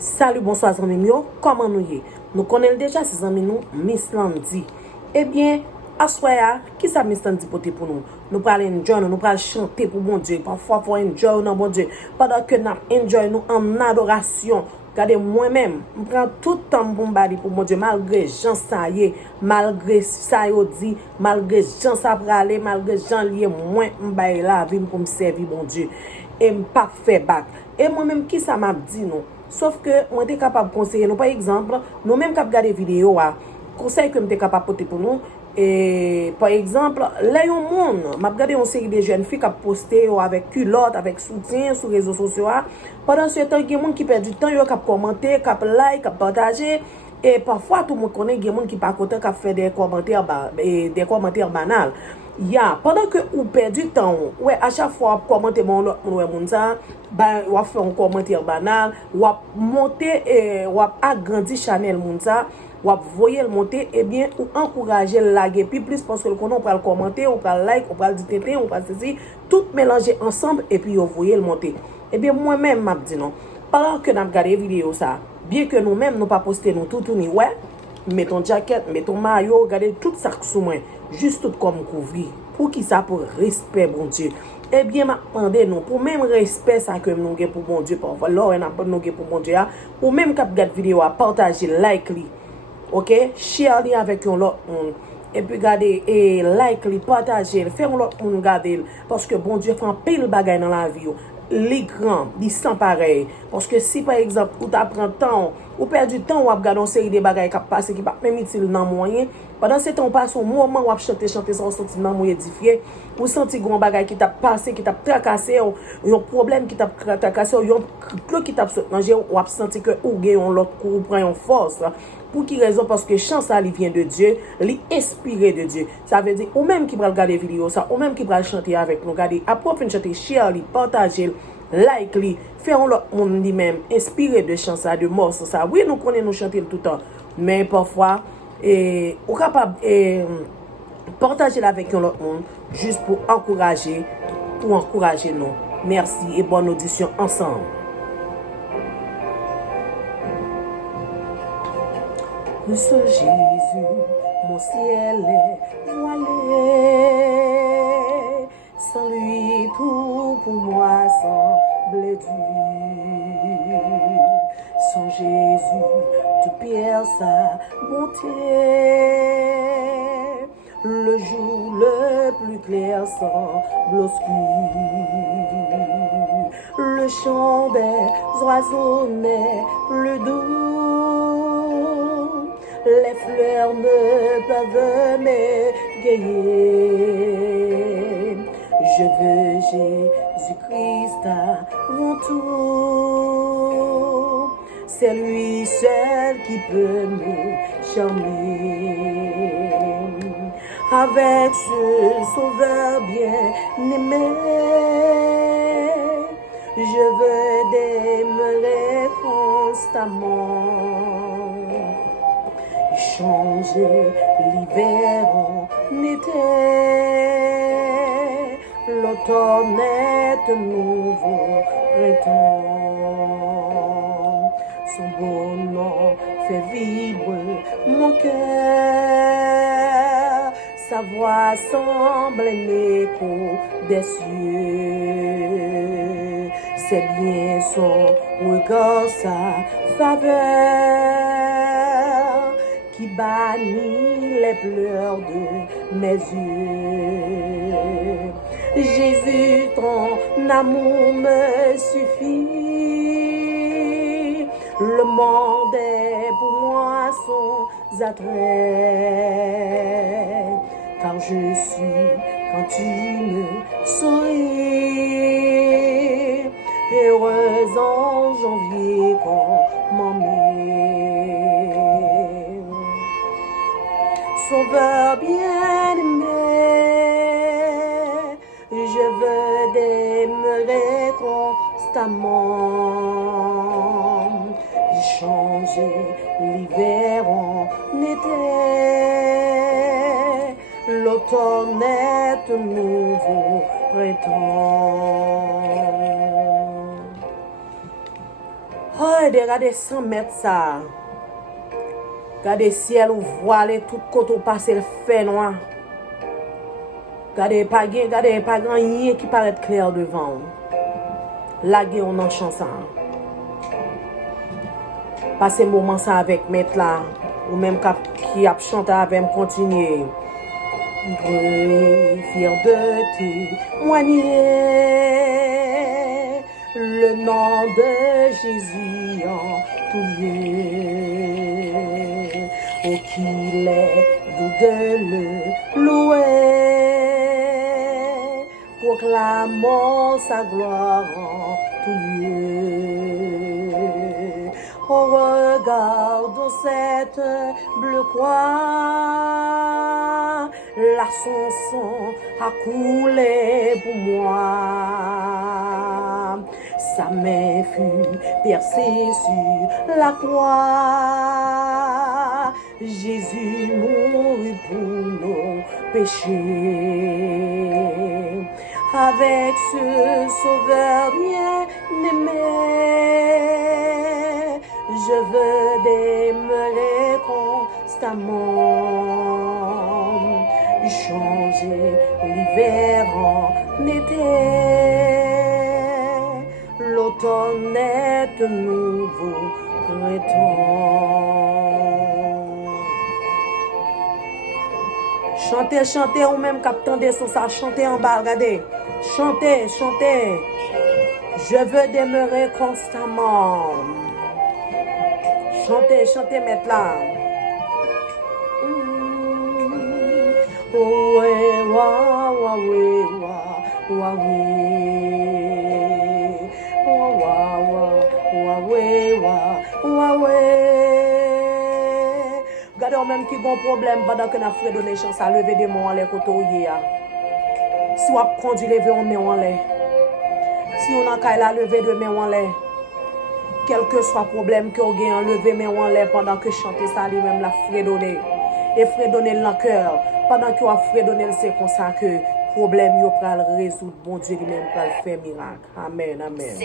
Salut, bonsoir, amis. Comment nous y? Nous connaissons déjà ces amis, nous, Miss Landy. Eh bien, à soir, qui ça Miss Landy pour nous? Nous parlons enjoy, nous parlons chanter pour bon Dieu. Parfois, faut enjoy, non, bon Dieu. Pendant que nous enjoy, nous en adoration. Regardez, moi-même, je prends tout le temps pour me pour mon Dieu, malgré Jean ça y est, malgré ça y dit, malgré Jean ça pralé, malgré Jean lié, moi, je la vie pour me servir, mon Dieu. Et je pas fait bac. Et moi-même, qui ça m'a dit, non? Sauf que moi suis capable de conseiller nous par exemple nous même cap regarder vidéo conseil que suis capable porter pour nous et par exemple là un monde m'a regarder une série de jeunes filles qui poster avec culotte avec soutien sur les réseaux sociaux pendant ce temps il y a des gens qui perdent du temps qui commenter qui like qui partager et parfois tout le monde connaît des gens qui pas content qui fait des commentaires banals. Pendant que vous perdez du temps, ouais, à chaque fois vous commentez mon ça, vous faites un commentaire banal, vous montez et vous agrandissez channel ça, vous voyez le monter et bien vous encouragez laguer puis plus parce que on peut le commenter, on peut le like, on peut le dire, on peut ceci, tout mélanger ensemble et puis vous voyez le monter. Et bien moi-même m'a dit non. Pendant que nous regardons vidéo ça, bien que nous-mêmes nous pas poster nous tout ni ouais, mettons jacket, mettons maillot, regardez tout ça sous moi. Juste tout comme couvrir. Pour qui ça? Pour respect, bon Dieu. Eh bien, m'a demandé nous, pour même respect ça que nous avons pour bon Dieu, pour alors on a pas nous pour bon Dieu, ou même quand regarde vidéo, partager, like li. OK? Share li avec un autre monde. Et puis garder et like li, partager, faire un autre monde garder parce que bon Dieu fait un pile bagaille dans la vie. Les grands, ils sont pareils. Parce que si par exemple, ou t'apprends temps, ou perd du temps, ou regarder une série de bagailles qui passent, qui pas même utile dans moyen, pendant ce temps, passe un moment où chanter, sans sentiment moins édifié, ou sentir un bagaille qui t'a passé, qui t'a tracassé, ou un problème qui t'a tracassé, ou un clou qui t'a sauté, ou senti que ou gagne l'autre coup, ou prend une force. Pour qui raison? Parce que chance ça vient de Dieu, l'inspiré de Dieu. Ça veut dire, ou même qui va regarder vidéo ça, ou même qui va chanter avec nous, regarder, après chanter, share, partager, like li, faire l'autre monde lui-même, inspiré de chance ça, de morceaux ça. Oui, nous connaissons nous chanter tout le temps, mais parfois, ou capable partager avec l'autre monde, juste pour encourager nous. Merci et bonne audition ensemble. Le seul Jésus, mon ciel est voilé. Sans lui, tout pour moi semble dur. Sans Jésus, tout perd sa bonté. Le jour le plus clair semble obscur. Le chant des oiseaux n'est plus doux. Les fleurs ne peuvent m'égayer. Je veux Jésus-Christ avant tout. C'est lui seul qui peut me charmer. Avec ce sauveur bien-aimé, je veux demeurer constamment. Changer l'hiver en été, l'automne est un nouveau printemps. Son beau nom fait vibrer mon cœur, sa voix semble un écho des cieux. C'est bien son regard, sa faveur qui bannit les pleurs de mes yeux. Jésus, ton amour me suffit. Le monde est pour moi sans attrait, car je suis quand tu me souris. Heureuse en janvier qu'on m'emmène. Sauveur bien-aimé, je veux demeurer constamment. Changer l'hiver en été, l'automne est un nouveau printemps. Oh, Regardez 100 mètres ça. Regardez ciel ou voilé, tout côté où passe le fait noir. Regardez pas grand rien qui paraît clair devant. Là, on en chante ça. Passez moment ça avec maître là, ou même qui a chanté avec me continuer. Fier de témoigner le nom de Jésus en tout lieu. Oh, qu'il est doux de le louer, proclamons sa gloire en tout lieu. Oh, regarde cette bleue croix, là son sang a coulé pour moi. Sa main fut percée sur la croix. Jésus mourut pour nos péchés. Avec ce sauveur bien-aimé, je veux demeurer constamment, changer l'hiver en été, l'automne est de nouveau printemps. Chantez, chantez, ou même qu'attendez sur ça, chantez en bas, regardez. Chantez, chantez. Je veux demeurer constamment. Chantez, chantez, maître là. Oh, ouais, wa, wa, ouais, wa, wa, ouais. Oh, wa, wa, wa, ouais, wa, wa, ouais. Regardez, même qui a un problème pendant que nous avons donné chance à lever des mains en l'air côté. Si on conduit lever on met en l'air. Si on a qu'à lever de mains en l'air. Quel que soit le problème que vous avez enlevé mais en l'air pendant que chanter ça lui-même la fredonner. Et fredonner dans le cœur. Pendant que vous fredonner, c'est comme ça que le problème vous pral résoudre. Bon Dieu lui-même pral faire miracle. Amen, amen.